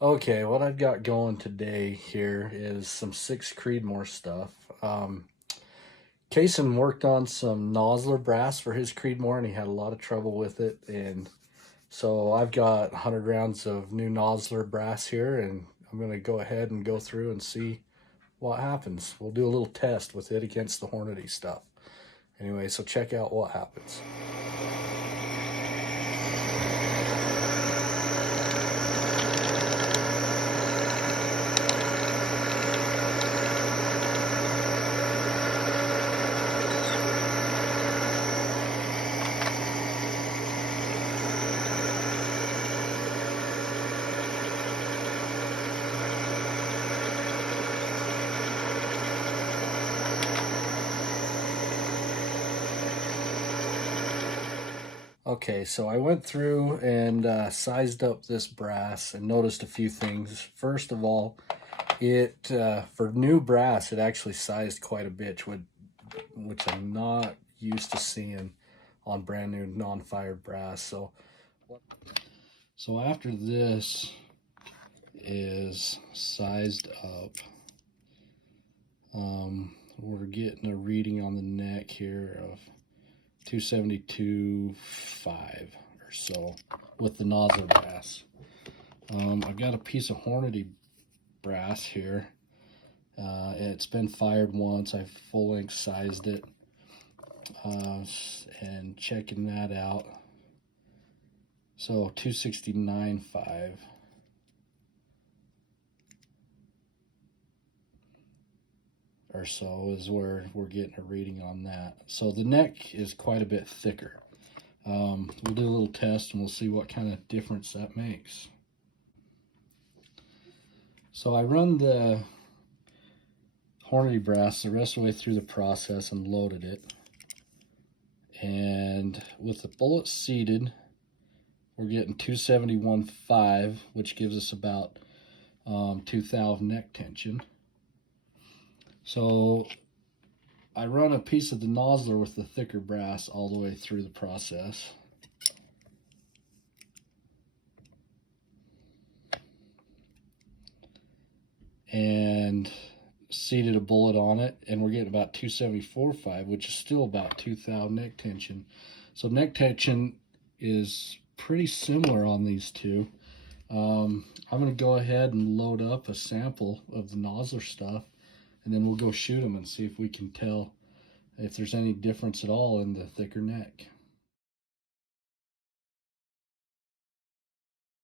Okay, what I've got going today here is some 6 Creedmoor stuff. Kaysen worked on some Nosler brass for his Creedmoor and he had a lot of trouble with it. And so I've got 100 rounds of new Nosler brass here and I'm going to go ahead and go through and see what happens. We'll do a little test with it against the Hornady stuff. Anyway, so check out what happens. Okay, so I went through and sized up this brass and noticed a few things. First of all, it for new brass, it actually sized quite a bit, which I'm not used to seeing on brand new non-fired brass. So after this is sized up, we're getting a reading on the neck here of 272.5 or so with the Nosler brass. I've got a piece of Hornady brass here. It's been fired once. I've full length sized it and checking that out. So 269.5. Or so is where we're getting a reading on that. So the neck is quite a bit thicker. We'll do a little test and we'll see what kind of difference that makes. So I run the Hornady brass the rest of the way through the process and loaded it. And with the bullets seated, we're getting 271.5, which gives us about 2 thou of neck tension. So I run a piece of the Nosler with the thicker brass all the way through the process. And seated a bullet on it, and we're getting about 274.5, which is still about 2 thou neck tension. So neck tension is pretty similar on these two. I'm going to go ahead and load up a sample of the Nosler stuff, and then we'll go shoot them and see if we can tell if there's any difference at all in the thicker neck.